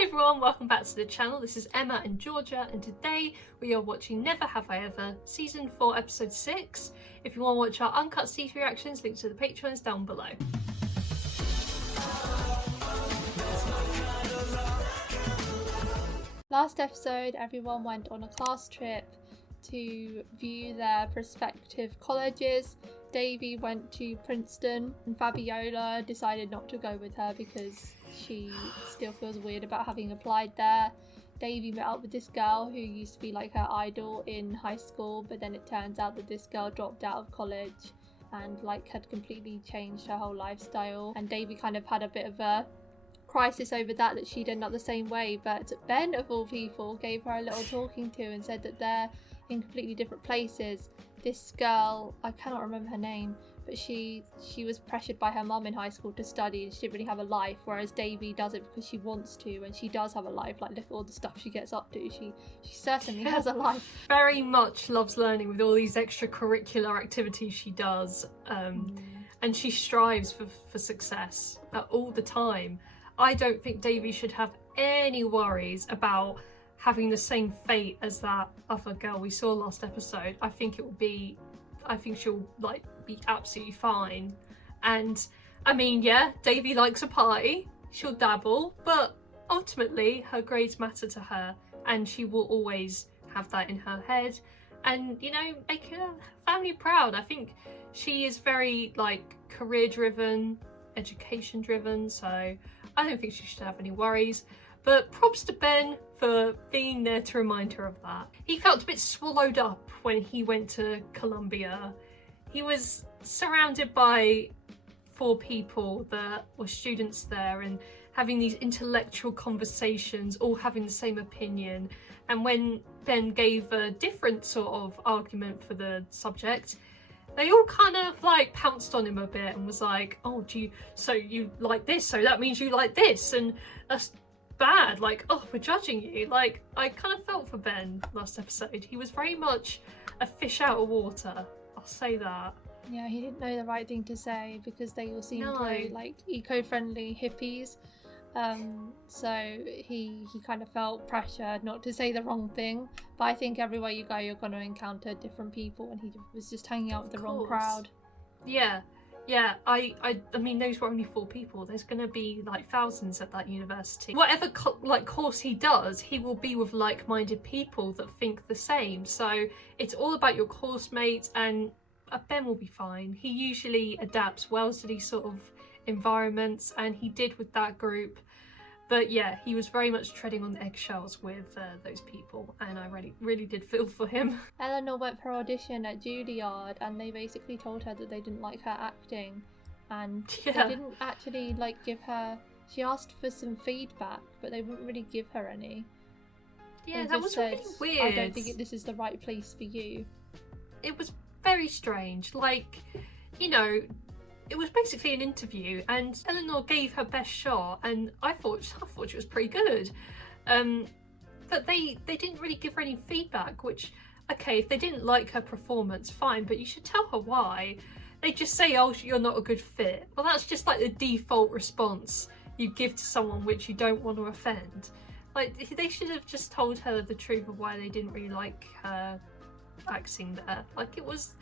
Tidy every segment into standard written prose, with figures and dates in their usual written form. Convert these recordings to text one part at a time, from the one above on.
Hi everyone, welcome back to the channel. This is Emma and Georgia, and today we are watching Never Have I Ever, Season 4, Episode 6. If you want to watch our uncut season reactions, links to the Patreons down below. Last episode, everyone went on a class trip to view their prospective colleges. Devi went to Princeton and Fabiola decided not to go with her because she still feels weird about having applied there. Devi met up with this girl who used to be like her idol in high school, but then it turns out that this girl dropped out of college and like had completely changed her whole lifestyle, and Devi kind of had a bit of a crisis over that she'd end up the same way. But Ben, of all people, gave her a little talking to and said that they're in completely different places. This girl, I cannot remember her name, but she was pressured by her mum in high school to study and she didn't really have a life, whereas Devi does it because she wants to, and she does have a life. Like, look at all the stuff she gets up to. She certainly has a life. Very much loves learning with all these extracurricular activities she does, and she strives for success all the time. I don't think Devi should have any worries about having the same fate as that other girl we saw last episode. I think she'll like be absolutely fine. And I mean, yeah, Devi likes a party, she'll dabble, but ultimately her grades matter to her and she will always have that in her head and, you know, make her family proud. I think she is very like career driven, education driven, so I don't think she should have any worries. But props to Ben for being there to remind her of that. He felt a bit swallowed up when he went to Columbia. He was surrounded by 4 people that were students there and having these intellectual conversations, all having the same opinion. And when Ben gave a different sort of argument for the subject, they all kind of like pounced on him a bit and was like, oh, so you like this, so that means you like this, and that's bad, like, oh, we're judging you. Like, I kind of felt for Ben last episode. He was very much a fish out of water, I'll say that. Yeah, he didn't know the right thing to say because they all seemed very like eco-friendly hippies. So he kind of felt pressure not to say the wrong thing. But I think everywhere you go, you're going to encounter different people, and he was just hanging out with the wrong crowd. Yeah, I mean, those were only 4 people. There's going to be like thousands at that university. Whatever course he does, he will be with like-minded people that think the same. So it's all about your course mates, and Ben will be fine. He usually adapts well to these sort of environments, and he did with that group. But yeah, he was very much treading on eggshells with those people, and I really did feel for him. Eleanor went for audition at Juilliard, and they basically told her that they didn't like her acting, and they didn't actually like give her. She asked for some feedback, but they wouldn't really give her any. Yeah, they that was really weird. I don't think this is the right place for you. It was very strange. Like, you know, it was basically an interview and Eleanor gave her best shot, and I thought she was pretty good. But they didn't really give her any feedback, which, okay, if they didn't like her performance, fine, but you should tell her why. They just say, oh, you're not a good fit. Well, that's just like the default response you give to someone which you don't want to offend. Like, they should have just told her the truth of why they didn't really like her acting there. Like, it was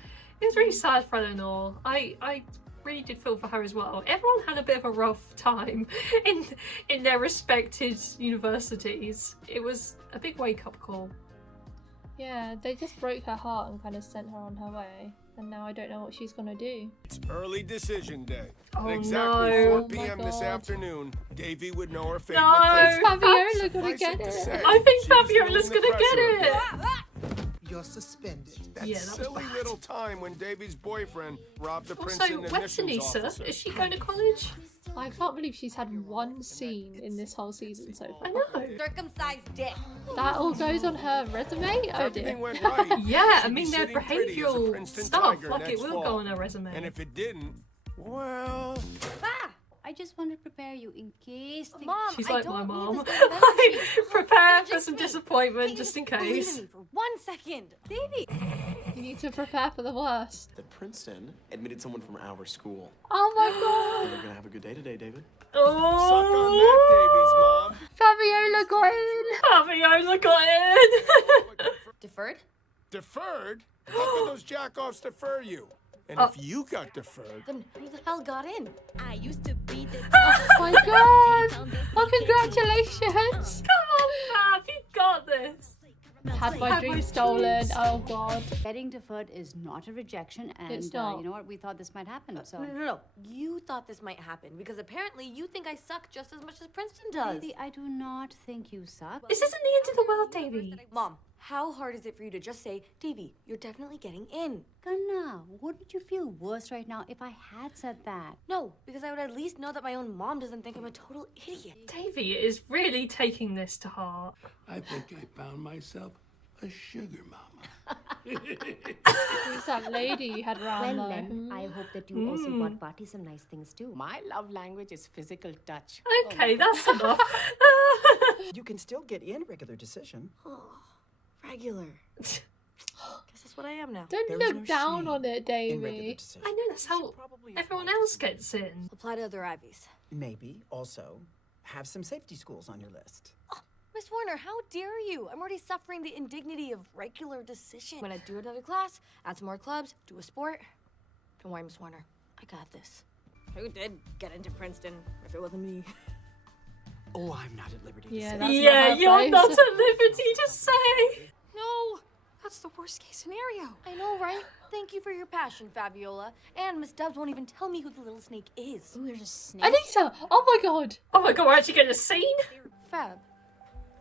really sad for Eleanor. I really did feel for her as well. Everyone had a bit of a rough time in their respected universities. It was a big wake-up call. Yeah, they just broke her heart and kind of sent her on her way, and now I don't know what she's gonna do. It's early decision day. Oh, At exactly no. 4 p.m. this afternoon, Devi would know her favorite No, Fabiola gonna get it. I think Fabiola's gonna get it. You're suspended. That silly little time when Devi's boyfriend robbed the Also, Princeton where's admissions Anissa? officer. Is she going to college? I can't believe she's had one scene in this whole season so far. I know. Circumcised dick. That all goes on her resume? Oh Everything dear. went right. Yeah, I She'd be mean, their sitting pretty as a behavioural Princeton stuff, tiger like it next will fall. go on her resume. And if it didn't, well... Ah! I just want to prepare you in case things... Mom, She's I like don't my need mom. this kind of energy. Prepare for Just some me. disappointment, Please just in believe case. in me for 1 second. Davey! You need to prepare for the worst. That Princeton admitted someone from our school. Oh my god! You're gonna have a good day today, David. Suck on that, Davies, Mom. Fabiola got in. Fabiola got in. Deferred? Deferred? How could those jackoffs defer you? And if you got deferred... Then who the hell got in? I used to be the Oh my god! Oh, congratulations! Come on, Fab, you got this. Had my dream stolen. Oh god. Getting deferred is not a rejection, and It's not. you know what? We thought this might happen, so. No. You thought this might happen because apparently you think I suck just as much as Princeton does. Davy, I do not think you suck. This isn't the end of the world, Davy. Mom, how hard is it for you to just say, Davy, you're definitely getting in? Gunna, wouldn't you feel worse right now if I had said that? No, because I would at least know that my own mom doesn't think I'm a total idiot. Davy is really taking this to heart. I think I found myself a sugar mama. Who's that lady you had around Well, though? then, I hope that you also bought Pati some nice things too. My love language is physical touch. Okay, that's enough. You can still get in regular decision. Regular. Guess that's what I am now. Don't There is look no down shame on it, in regular Davy. decision. I know that's how everyone else gets in. Apply to other Ivies. Maybe also have some safety schools on your list. Miss Warner, how dare you? I'm already suffering the indignity of regular decision. When I do another class, add some more clubs, do a sport. Don't worry, Miss Warner. I got this. Who did get into Princeton if it wasn't me? Oh, I'm not at liberty to Yeah, say. that's Yeah, not her you're place. not at liberty to say. No, that's the worst case scenario. I know, right? Thank you for your passion, Fabiola. And Miss Stubbs won't even tell me who the little snake is. Ooh, there's a snake. Anita! Oh my god! Oh my god, we're actually getting a scene? Fab,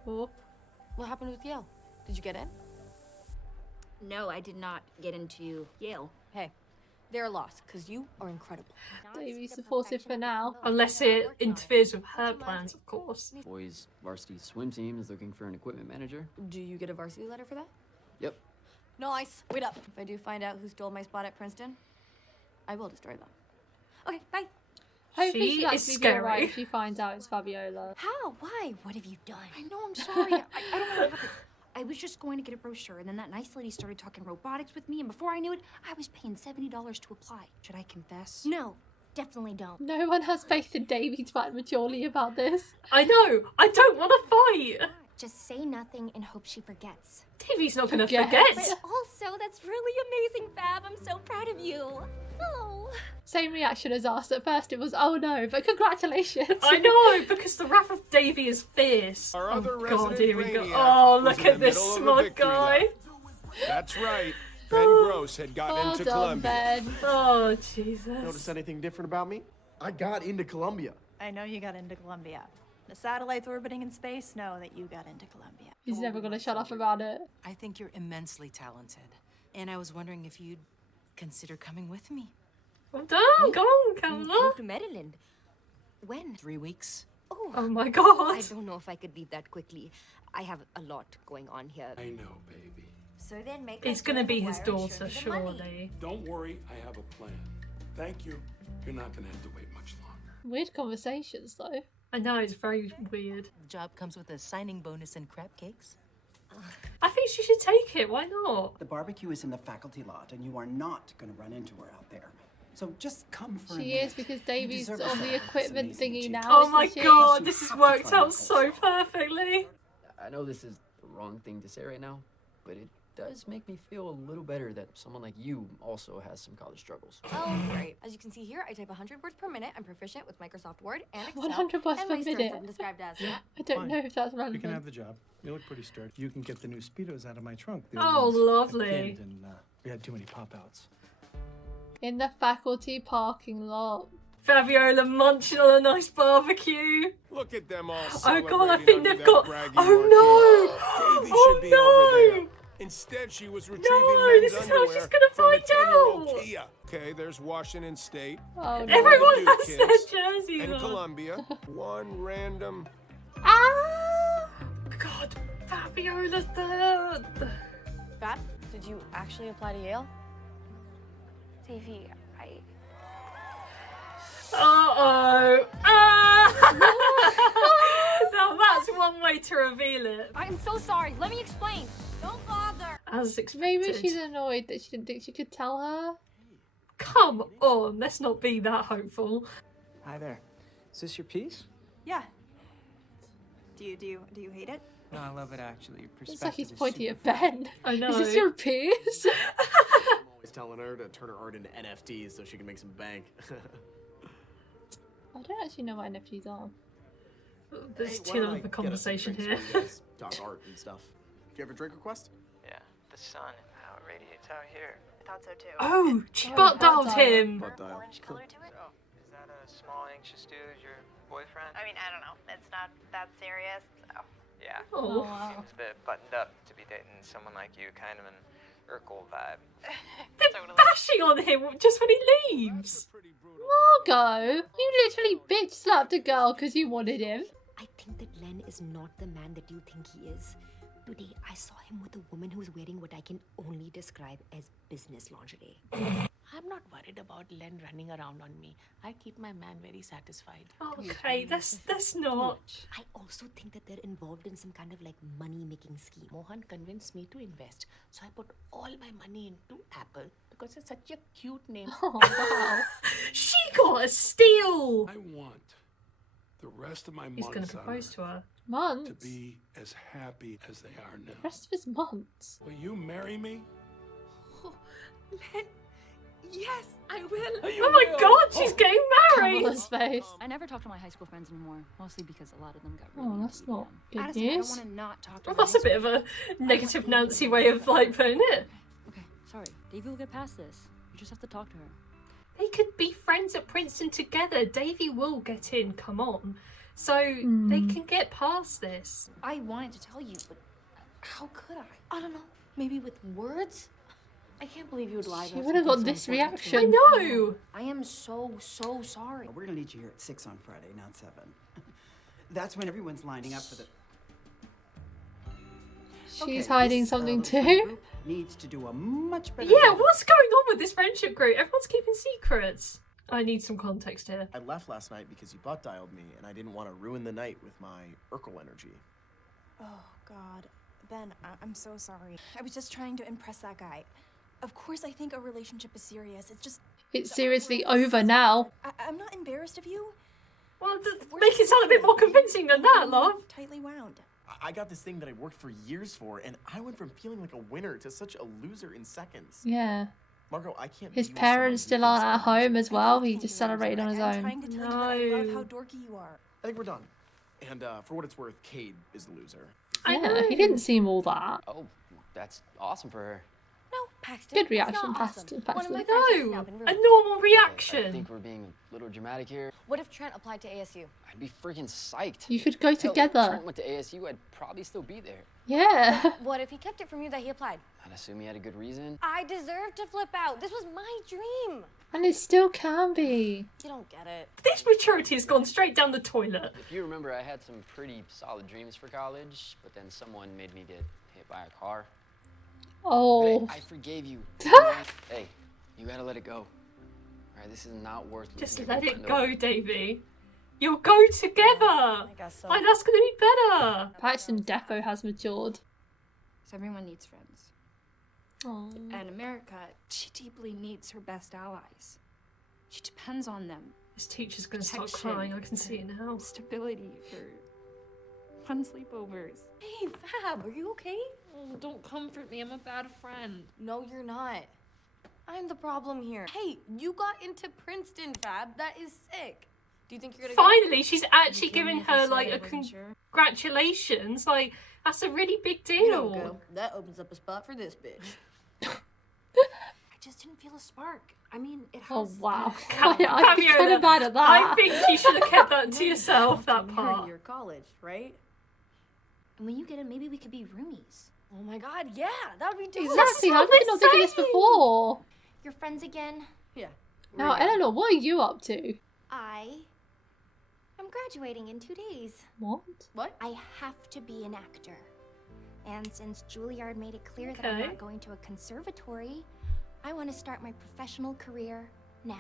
Oh. what happened with Yale? Did you get in? No, I did not get into Yale. Hey, they're lost, because you are incredible. Davy's supportive for now. Unless it interferes with her plans, of course. Boys varsity swim team is looking for an equipment manager. Do you get a varsity letter for that? Yep. Nice. Wait up. If I do find out who stole my spot at Princeton, I will destroy them. Okay, bye. Hopefully She she'll is actually be alright scary. if she finds out it's Fabiola. How? Why? What have you done? I know, I'm sorry. I don't know what happened. I was just going to get a brochure, and then that nice lady started talking robotics with me, and before I knew it, I was paying $70 to apply. Should I confess? No, definitely don't. No one has faith in Davy to act maturely about this. I know, I don't want to fight. Just say nothing and hope she forgets. Davy's not going to Forget. forget. But also, that's really amazing, Fab. I'm so proud of you. Oh. Same reaction as us. At first it was, oh no, but congratulations. I know, because the wrath of Davy is fierce. Our Oh other god, resident here we go. brainiac Oh, was look in the at this middle of a smug victory guy. lap. That's right. Ben Gross had gotten Well into done, Columbia. Ben. Oh, Jesus. Notice anything different about me? I got into Columbia. I know you got into Columbia. The satellites orbiting in space know that you got into Columbia. He's never gonna shut up about it. I think you're immensely talented. And I was wondering if you'd consider coming with me. Well done, go on, Kamala. Move to Maryland. When? 3 weeks. Oh my god. I don't know if I could leave that quickly. I have a lot going on here. I know, baby. So then make It's gonna be his daughter, surely. Don't worry, I have a plan. Thank you. You're not gonna have to wait much longer. Weird conversations though. I know, it's very weird. The job comes with a signing bonus and crab cakes. I think she should take it, why not? The barbecue is in the faculty lot, and you are not going to run into her out there. So just come for a She minute. is because Davy's You on deserve the this equipment amazing thingy achievement. now. Oh my isn't she? god, this has worked out so perfectly. I know this is the wrong thing to say right now, but it does make me feel a little better that someone like you also has some college struggles. Oh, great. As you can see here, I type 100 words per minute. I'm proficient with Microsoft Word and Excel. 100 words and per my strengths minute. have been described as I don't know if that's relevant. You can have the job. You look pretty sturdy. You can get the new Speedos out of my trunk. The Oh, old ones got lovely. thinned And we had too many pop-outs. In the faculty parking lot. Fabiola munching on a nice barbecue. Look at them all Oh god, I celebrating think under they've that got. braggy Oh marquee. no! Davy Oh should be over no! there. Instead, she was retrieving No, men's this is how underwear she's gonna from a find 10-year-old out. Kia. Okay, there's Washington State. Oh no. Everyone Duke has kids their jerseys and on. Columbia. One random. Ah! God, Fabiola's there. Fab, did you actually apply to Yale? Davy, I... Uh-oh. Ah! Now that's one way to reveal it. I'm so sorry. Let me explain. Don't bother. As expected. Maybe she's annoyed that she didn't think she could tell her. Come on, let's not be that hopeful. Hi there. Is this your piece? Yeah. Do you hate it? No, I love it actually. Your It's like he's perspective is pointing super at Ben. I know. Is this your peers? I'm always telling her to turn her art into NFTs so she can make some bank. I don't actually know what NFTs are. There's Hey, why too don't long I of a get us some conversation drinks here. while you guys talk art and stuff. Do you have a drink request? Yeah, the sun and how it radiates out here. I thought so too. Oh, she butt dialed him. Butt dial. Orange color to it? Oh, is that a small anxious dude, your boyfriend? I mean, I don't know. It's not that serious. So. Yeah. Oh. wow. Seems a bit buttoned up to be dating someone like you, kind of an Urkel vibe. They're bashing on him just when he leaves. Margot, you literally bitch slapped a girl because you wanted him. I think that Len is not the man that you think he is. Today, I saw him with a woman who's wearing what I can only describe as business lingerie. I'm not worried about Len running around on me. I keep my man very satisfied. Okay, that's not. I also think that they're involved in some kind of like money-making scheme. Mohan convinced me to invest, so I put all my money into Apple because it's such a cute name. Oh, wow. She got a steal. I want the rest of my He's going months to on propose Earth to her. Months? to be as happy as they are now. The rest of his months. Will you marry me? Oh, Len, yes, I will. Oh my god, she's getting married. Kamala's face. I never talk to my high school friends anymore, mostly because a lot of them got Oh, really that's not good Addison, I don't news. want to not talk to Well, my that's a high bit of a negative Nancy way of like putting it. Okay, sorry. Davey will get past this. You just have to talk to her. They could be friends at Princeton together. Davey will get in, come on. So they can get past this. I wanted to tell you, but how could I? I don't know. Maybe with words? I can't believe you would lie She about would have got something this so important to me. reaction. I know. I am so sorry. We're gonna need you here at 6 on Friday, not 7. That's when everyone's lining up for the... She's Okay, hiding this, something little friend too. group needs to do a much better Yeah, job. what's going on with this friendship group? Everyone's keeping secrets. I need some context here. I left last night because you butt dialed me, and I didn't want to ruin the night with my Urkel energy. Oh, God. Ben, I'm so sorry. I was just trying to impress that guy. Of course I think a relationship is serious. It's just... It's seriously over now. I'm not embarrassed of you. Well, make it sound a bit more convincing than that, love. Tightly wound. I got this thing that I worked for years for, and I went from feeling like a winner to such a loser in seconds. Yeah. Margot, I can't. His be with parents someone still who aren't thinks at home as well. He just celebrated on his I'm own. trying to tell you that I love how dorky you are. I think we're done. And for what it's worth, Cade is the loser. Yeah, he didn't seem all that. Oh, that's awesome for her. No, Paxton. Good it's reaction, not awesome. Paxton. One of my Paxton. friends has now No, been a ruined. normal I reaction. think we're being a little dramatic here. What if Trent applied to ASU? I'd be freaking psyched. You could go Hell, if together. Trent went to ASU, I'd probably still be there. Yeah. What if he kept it from you that he applied? I'd assume he had a good reason. I deserve to flip out. This was my dream. And it still can be. You don't get it. This maturity has gone straight down the toilet. If you remember, I had some pretty solid dreams for college, but then someone made me get hit by a car. Oh. But I forgave you. Hey, you gotta let it go. All right, this is not worth losing Just your let good it friend go, over. Davey. You'll go together. I guess so. And that's gonna be better. Paxton defo has matured. So everyone needs friends. Oh. And America, she deeply needs her best allies. She depends on them. This teacher's gonna start Protection crying. I can see it now. Stability for fun sleepovers. Hey, Fab, are you okay? Oh, don't comfort me. I'm a bad friend. No, you're not. I'm the problem here. Hey, you got into Princeton, Fab. That is sick. Do you think you're gonna Finally, she's actually You kidding giving me if I her said like I a wasn't sure? congratulations. Like that's a really big You don't deal. go. That opens up a spot for this bitch. I just didn't feel a spark. I mean, it has. Oh wow. Fabiola, I'd be kind of bad at that. I think you should have kept that to yourself. That Near part. your college, right? And when you get in, maybe we could be roomies. Oh my god, yeah, that would be dope. Exactly. How did you not think of this before? You're friends again? Yeah. Now, Eleanor, what are you up to? I'm graduating in 2 days. What? What? I have to be an actor. And since Juilliard made it clear that I'm Okay. not going to a conservatory, I want to start my professional career now.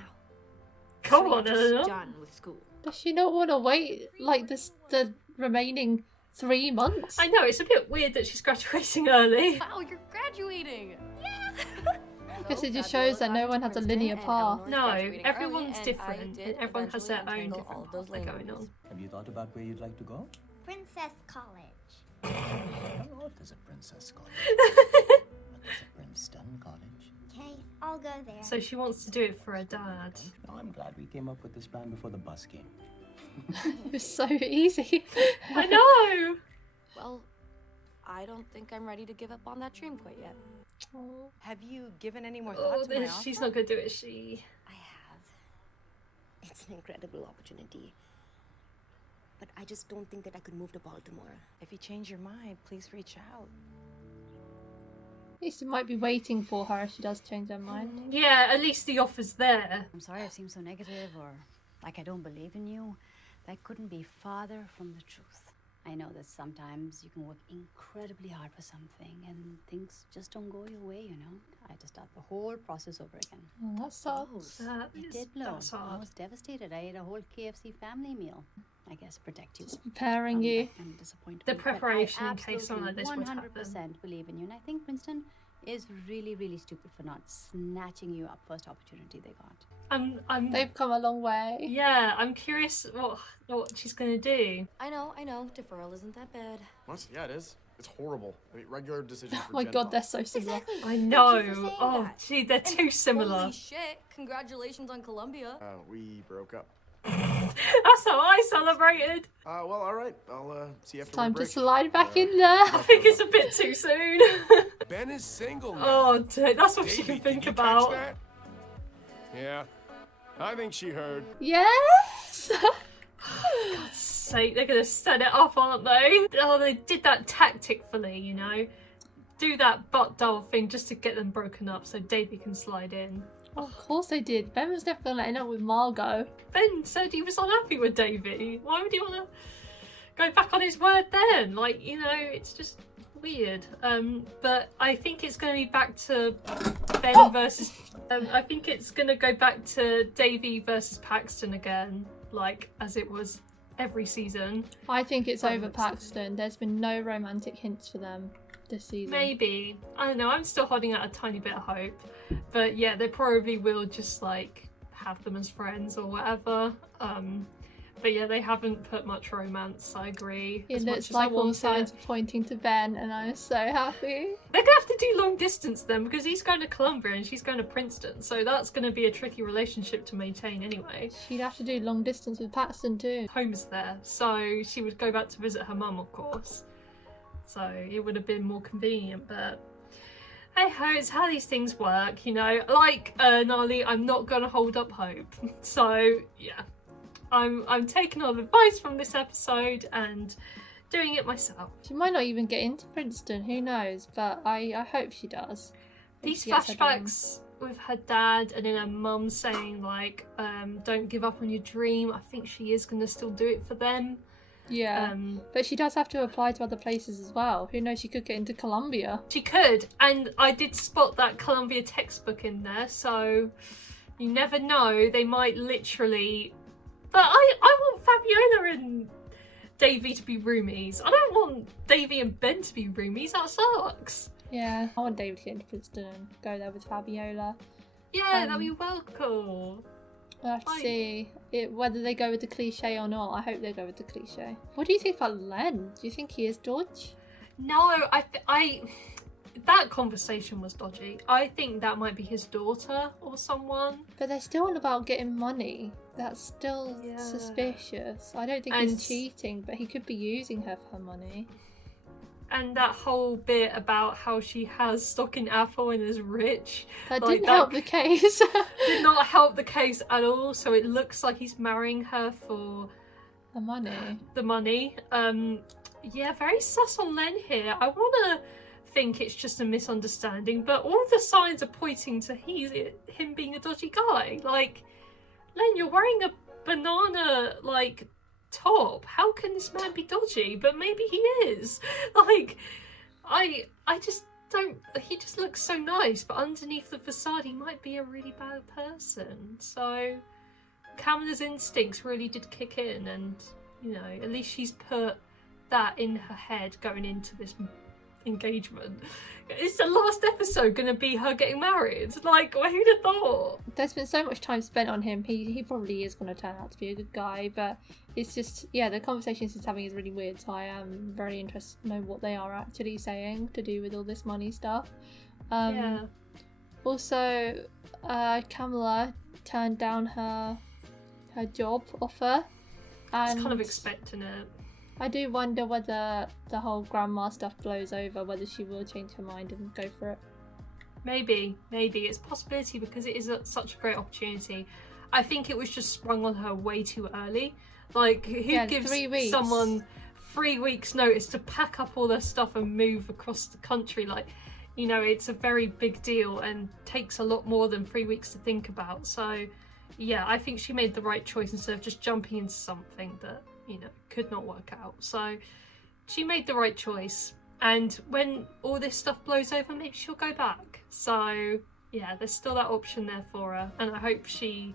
Come So on, you're just Eleanor. done with school. Does she not want to wait like the remaining 3 months? I know it's a bit weird that she's graduating early. Wow, you're graduating. I guess it just shows that no one has a linear path. No, everyone's different, and everyone has their own different path they're going on. Have you thought about where you'd like to go? Princess College. I don't know if there's a princess college. But there's a Princeton college. Okay, I'll go there. So she wants to do it for her dad. No, I'm glad we came up with this plan before the bus came. It was so easy. I know. Well, I don't think I'm ready to give up on that dream quite yet. Oh. Have you given any more Oh, thought to my offer? she's not gonna do it, is she? I have. It's an incredible opportunity. But I just don't think that I could move to Baltimore. If you change your mind, please reach out. At least it might be waiting for her if she does change her mind. Yeah, at least the offer's there. I'm sorry I seem so negative or like I don't believe in you. That couldn't be farther from the truth. I know that sometimes you can work incredibly hard for something and things just don't go your way, you know. I had to start the whole process over again. Oh, that sucks. It did blow. That's I hard. was devastated. I ate a whole KFC family meal. I guess to protect you. Just preparing you. And disappointment. The But preparation I in case something like this would happen. 100% believe in you. And I think Princeton is really, really stupid for not snatching you up first opportunity they got. They've come a long way. Yeah, I'm curious what she's gonna do. I know. Deferral isn't that bad. What? Yeah, it is. It's horrible. I mean, regular decisions for Oh my Gen god, Pop. they're so similar. I know. Thank you for saying Oh, that. gee, they're too similar. Holy shit! Congratulations on Columbia. We broke up. That's how I celebrated. Well, all right. I'll see you after Time break. to slide back in there. I think it's a bit too soon. Ben is single now. Oh, that's what she Davey, can think did you about. catch that? Yeah, I think she heard. Yes! God's sake, they're gonna set it up, aren't they? Oh, they did that tactfully, you know. Do that butt doll thing just to get them broken up so Davey can slide in. Oh, of course they did. Ben was never going to end up with Margot. Ben said he was unhappy with Davey. Why would he want to go back on his word then? Like, you know, it's just weird. But I think it's going to be back to Ben versus... I think it's going to go back to Davey versus Paxton again, like, as it was every season. I think it's over Paxton. There's been no romantic hints for them this season. Maybe. I don't know. I'm still holding out a tiny bit of hope. But yeah, they probably will just like have them as friends or whatever. But yeah, they haven't put much romance, I agree. It looks like all signs are pointing to Ben and I'm so happy. They're gonna have to do long distance then because he's going to Columbia and she's going to Princeton. So that's gonna be a tricky relationship to maintain anyway. She'd have to do long distance with Paxton too. Home's there. So she would go back to visit her mum, of course. So it would have been more convenient, but hey ho, it's how these things work, you know. Like Nali, I'm not gonna hold up hope. So yeah, I'm taking on advice from this episode and doing it myself. She might not even get into Princeton, who knows? But I hope she does. These flashbacks with her dad and then her mum saying like, don't give up on your dream. I think she is gonna still do it for them. Yeah, but she does have to apply to other places as well. Who knows, she could get into Columbia. She could, and I did spot that Columbia textbook in there, so you never know, they might literally... But I want Fabiola and Devi to be roomies. I don't want Devi and Ben to be roomies, that sucks. Yeah, I want David to get into Princeton and go there with Fabiola. Yeah, that'd be well cool. We'll have to see whether they go with the cliche or not. I hope they go with the cliche. What do you think about Len? Do you think he is dodge? No, I that conversation was dodgy. I think that might be his daughter or someone. But they're still on about getting money. That's still suspicious. I don't think he's cheating, but he could be using her for her money. And that whole bit about how she has stock in Apple and is rich. That didn't help the case. Did not help the case at all. So it looks like he's marrying her for the money. The money. Yeah, very sus on Len here. I want to think it's just a misunderstanding, but all the signs are pointing to him being a dodgy guy. Like, Len, you're wearing a banana, like, top. How can this man be dodgy? But maybe he is. Like, I just don't... He just looks so nice, but underneath the facade he might be a really bad person. So Kamala's instincts really did kick in, and, you know, at least she's put that in her head going into engagement. Is the last episode going to be her getting married? Like, who'd have thought? There's been so much time spent on him. He probably is going to turn out to be a good guy, but it's just, yeah, the conversations he's having is really weird, so I am very interested to know what they are actually saying to do with all this money stuff. Yeah. Also, Kamala turned down her job offer. I was And kind of expecting it. I do wonder whether the whole grandma stuff blows over, whether she will change her mind and go for it. Maybe. It's a possibility because it is such a great opportunity. I think it was just sprung on her way too early. Like, who gives 3 weeks. someone 3 weeks notice to pack up all their stuff and move across the country? Like, you know, it's a very big deal and takes a lot more than 3 weeks to think about. So, yeah, I think she made the right choice instead of just jumping into something that, you know, could not work out. So she made the right choice, and when all this stuff blows over, maybe she'll go back. So yeah, there's still that option there for her, and I hope she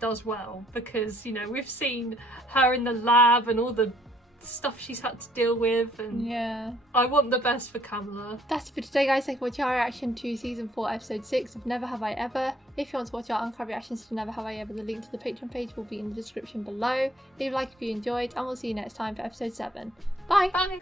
does well, because, you know, we've seen her in the lab and all the stuff she's had to deal with, and yeah, I want the best for Kamala. That's it for today, guys. Thank you for watching our reaction to season 4 episode 6 of Never Have I Ever. If you want to watch our uncut reactions to Never Have I Ever, the link to the Patreon page will be in the description below. Leave a like if you enjoyed, and we'll see you next time for episode 7. Bye! Bye!